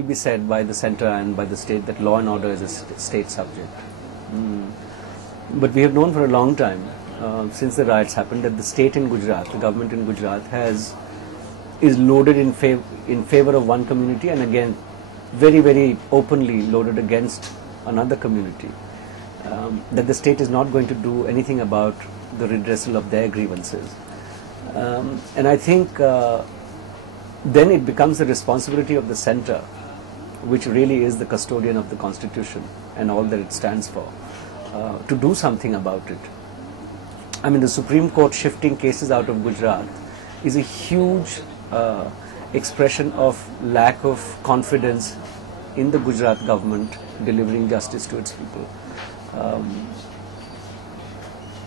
will be said by the centre and by the state that law and order is a state subject. But we have known for a long time, since the riots happened, that the state in Gujarat, the government in Gujarat is loaded in favor of one community, and again very, very openly loaded against another community. That the state is not going to do anything about the redressal of their grievances. And I think then it becomes the responsibility of the centre, which really is the custodian of the constitution and all that it stands for, to do something about it. I mean, the Supreme Court shifting cases out of Gujarat is a huge expression of lack of confidence in the Gujarat government delivering justice to its people.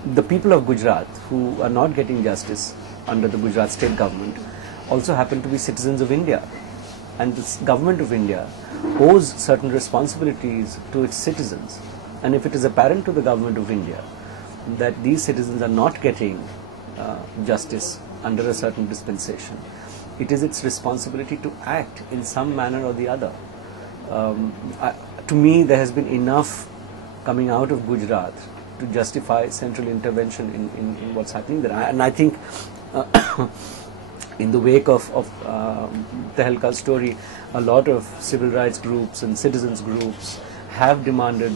The people of Gujarat who are not getting justice under the Gujarat state government also happen to be citizens of India, and the government of India owes certain responsibilities to its citizens. And if it is apparent to the government of India that these citizens are not getting justice under a certain dispensation, it is its responsibility to act in some manner or the other. To me, there has been enough coming out of Gujarat to justify central intervention in what's happening there. And I think in the wake of Tehelka's story, a lot of civil rights groups and citizens groups have demanded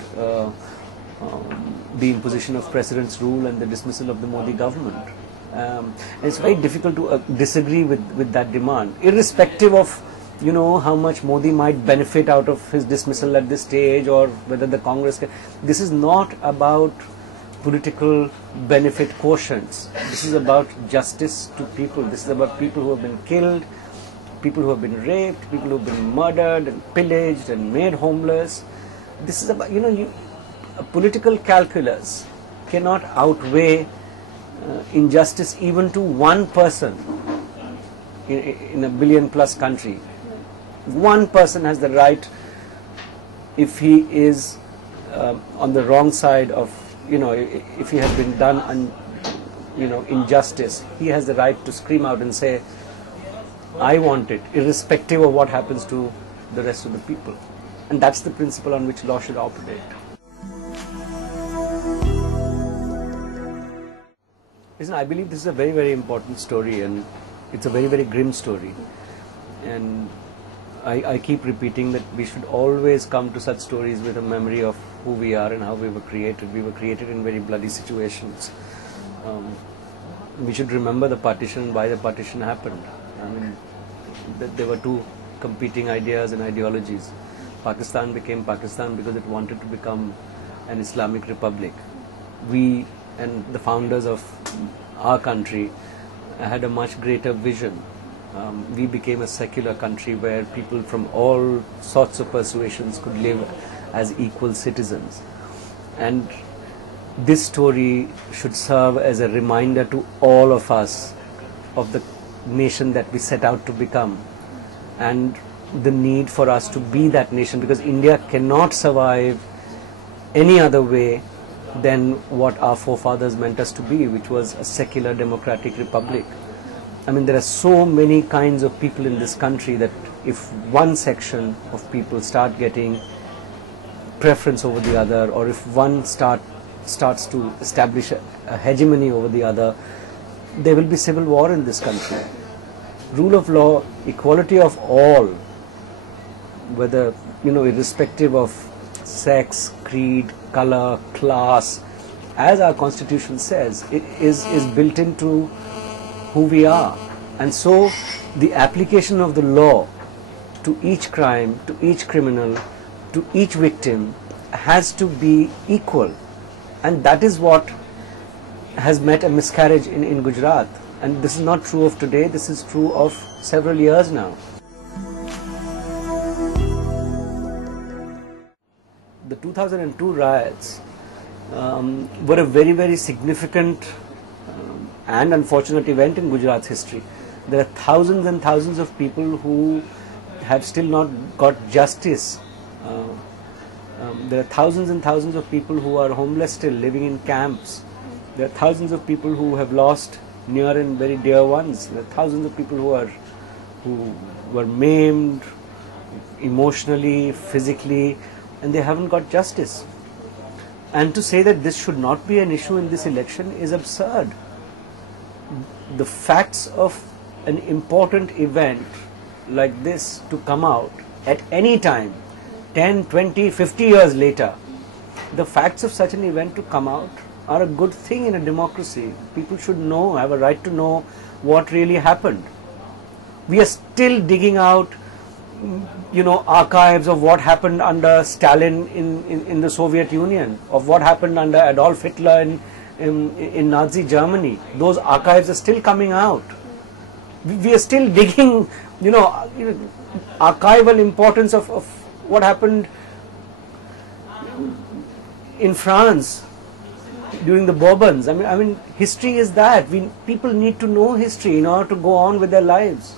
the imposition of President's rule and the dismissal of the Modi government. And it's very difficult to disagree with that demand, irrespective of how much Modi might benefit out of his dismissal at this stage, or whether the Congress can. This is not about political benefit quotients. This is about justice to people. This is about people who have been killed, people who have been raped, people who have been murdered and pillaged and made homeless. This is about, a political calculus cannot outweigh injustice even to one person in a billion-plus country. One person has the right, if he is on the wrong side of, if he has been done injustice, he has the right to scream out and say, I want it, irrespective of what happens to the rest of the people. And that's the principle on which law should operate. Listen, I believe this is a very, very important story, and it's a very, very grim story. And I keep repeating that we should always come to such stories with a memory of who we are and how we were created. We were created in very bloody situations. We should remember the partition and why the partition happened. I mean, there were two competing ideas and ideologies. Pakistan became Pakistan because it wanted to become an Islamic republic. We and the founders of our country had a much greater vision. We became a secular country where people from all sorts of persuasions could live as equal citizens. And this story should serve as a reminder to all of us of the nation that we set out to become, and the need for us to be that nation, because India cannot survive any other way than what our forefathers meant us to be, which was a secular democratic republic. I mean, there are so many kinds of people in this country that if one section of people start getting preference over the other, or if one starts to establish a hegemony over the other, there will be civil war in this country. Rule of law, equality of all, whether, irrespective of sex, creed, color, class, as our constitution says, it is built into who we are. And so the application of the law to each crime, to each criminal, to each victim has to be equal. And that is what has met a miscarriage in Gujarat. And this is not true of today, this is true of several years now. The 2002 riots were a very, very significant and unfortunate event in Gujarat's history. There are thousands and thousands of people who have still not got justice. There are thousands and thousands of people who are homeless still, living in camps. There are thousands of people who have lost near and very dear ones. There are thousands of people who were maimed, emotionally, physically, and they haven't got justice. And to say that this should not be an issue in this election is absurd. The facts of an important event like this to come out at any time, 10, 20, 50 years later, the facts of such an event to come out are a good thing in a democracy. People should know, have a right to know what really happened. We are still digging out, archives of what happened under Stalin in the Soviet Union, of what happened under Adolf Hitler in Nazi Germany. Those archives are still coming out. We are still digging, archival importance of what happened in France during the Bourbons. I mean, history is that. People need to know history in order to go on with their lives.